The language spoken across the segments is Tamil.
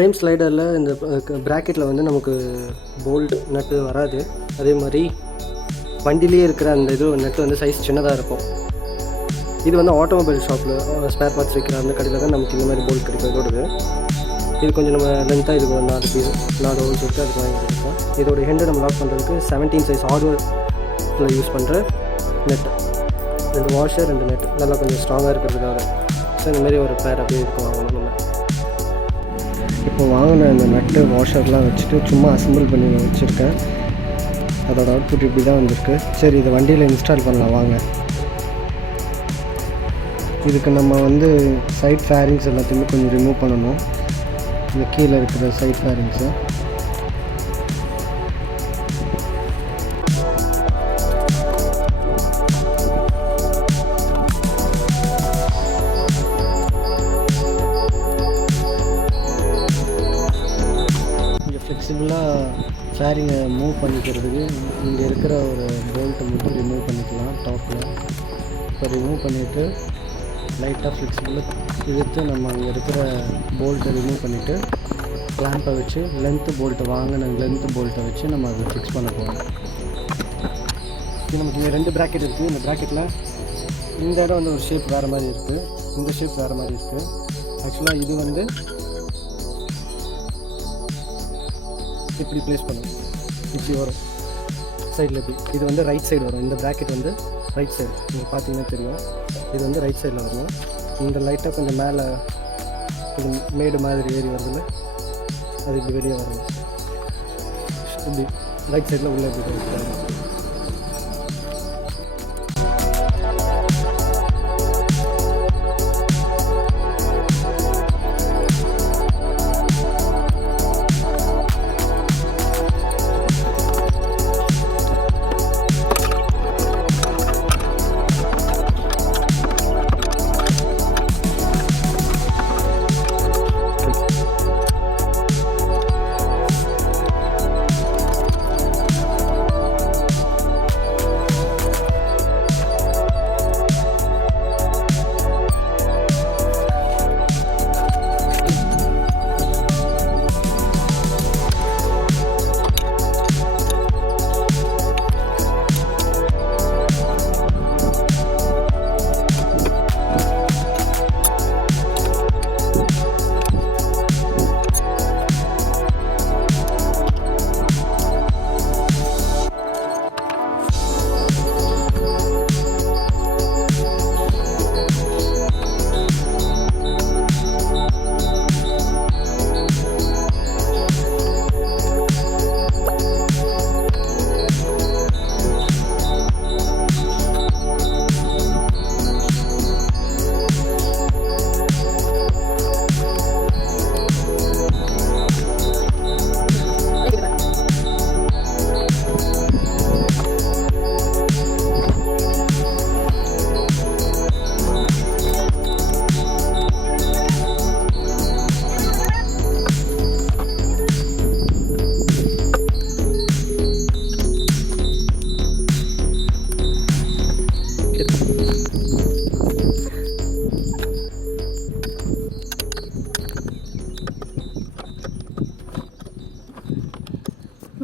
ஃப்ரேம் ஸ்லைடரில் இந்த ப்ராக்கெட்டில் வந்து நமக்கு போல்ட் நட்டு வராது. அதே மாதிரி வண்டிலேயே இருக்கிற அந்த இது நட்டு வந்து சைஸ் சின்னதாக இருக்கும். இது வந்து ஆட்டோமொபைல் ஷாப்பில் ஸ்பேர் பார்ட்ஸ் விற்கிற அந்த கடையில் தான் நமக்கு இந்த மாதிரி போல்ட் கிடைக்கும். இதோடது இது கொஞ்சம் நம்ம லென்த்தாக இதுக்கு ஒரு 4 ஹோல்ஸ் இருக்குது, அதுக்கு வாங்கி கொடுக்கலாம். இதோட ஹெண்டை நம்ம லாக் பண்ணுறதுக்கு 17 சைஸ் ஹார்ட்வேரில் யூஸ் பண்ணுற நெட்டு, 2 வாஷர் 2 நெட் நல்லா கொஞ்சம் ஸ்ட்ராங்காக இருக்கிறதுக்காக. ஸோ இந்தமாரி ஒரு பேர் அப்படியே இதுக்கு வாங்கணும். நம்ம இப்போ வாங்கின இந்த நட்டு வாஷர்லாம் வச்சுட்டு சும்மா அசம்பிள் பண்ணி வச்சுருக்கேன். அதோட அவுட்புட் இப்படி தான் வந்திருக்கு. சரி, இதை வண்டியில் இன்ஸ்டால் பண்ணலாம் வாங்க. இதுக்கு நம்ம வந்து சைட் ஃபேரிங்ஸ் எல்லாத்தையுமே கொஞ்சம் ரிமூவ் பண்ணணும். இந்த கீழே இருக்கிற சைட் ஃபேரிங்ஸை கொஞ்சம் ஃப்ளெக்சிபிளாக ஃபேரிங்கை மூவ் பண்ணிக்கிறதுக்கு இங்கே இருக்கிற ஒரு போல்ட்டை மட்டும் ரிமூவ் பண்ணிக்கலாம் டாப்பில். இப்போ ரிமூவ் பண்ணிவிட்டு லைட்டாக ஃப்ளெக்சிபிளாக இழுத்து நம்ம அங்கே இருக்கிற போல்ட்டை ரிமூவ் பண்ணிவிட்டு கிளாம்பை வச்சு லென்த்து போல்ட்டை லென்த்து போல்ட்டை வச்சு நம்ம அதை ஃபிக்ஸ் பண்ண போகிறோம். இது நமக்கு இங்கே 2 ப்ராக்கெட் இருக்குது. இந்த ப்ராக்கெட்டில் இந்த இடம் வந்து ஒரு ஷேப் வேறு மாதிரி இருக்குது, இந்த ஷேப் வேறு மாதிரி இருக்குது. ஆக்சுவலாக இது வந்து இப்படி ப்ளேஸ் பண்ணும், இப்படி வரும் சைடில் இப்படி. இது வந்து ரைட் சைடு வரும். இந்த ப்ராக்கெட் வந்து ரைட் சைடு, நீங்கள் பார்த்தீங்கன்னா தெரியும். இது வந்து ரைட் சைடில் வரணும். இந்த லைட்டாக கொஞ்சம் மேலே இது மேடு மாதிரி ஏறி வருதுல்ல, அது இப்படி வெளியே வரணும். இப்படி ரைட் சைடில் உள்ளே இப்படி வைக்கிறாங்க.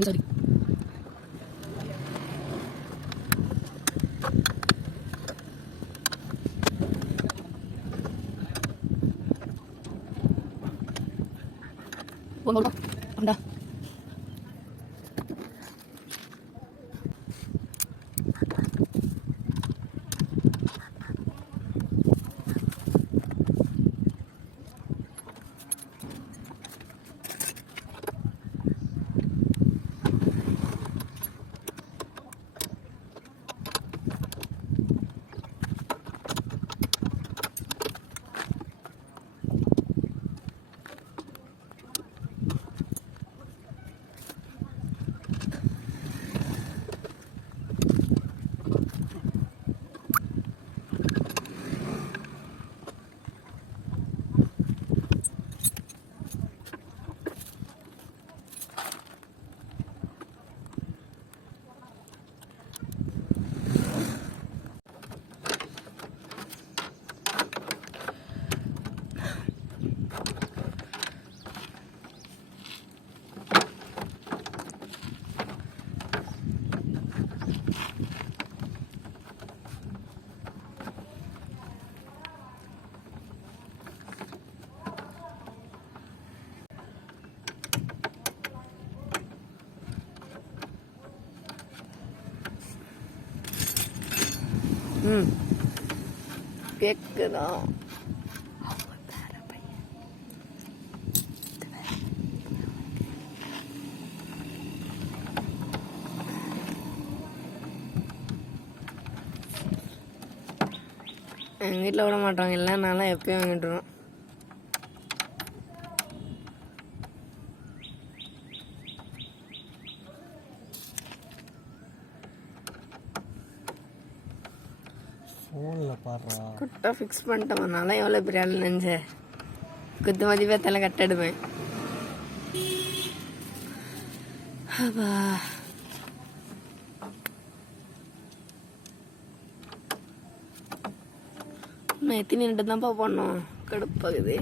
Sorry. Udah. ம் கேக்குதா? எங்கள் வீட்டில் விட மாட்டாங்க, இல்லை நான்லாம் எப்பயும் வாங்கிட்டுருவோம். ஃபோனில் பாடுறா. குட்டை ஃபிக்ஸ் பண்ணிட்டேன். நான்லாம் எவ்வளோ பெரிய ஆள் நினச்சேன். குத்து மதிப்பாக தலை கட்டிடுவேன். அப்பா நான் எத்தனை நின்று தான்ப்பா பண்ணோம். கடுப்பாகுது.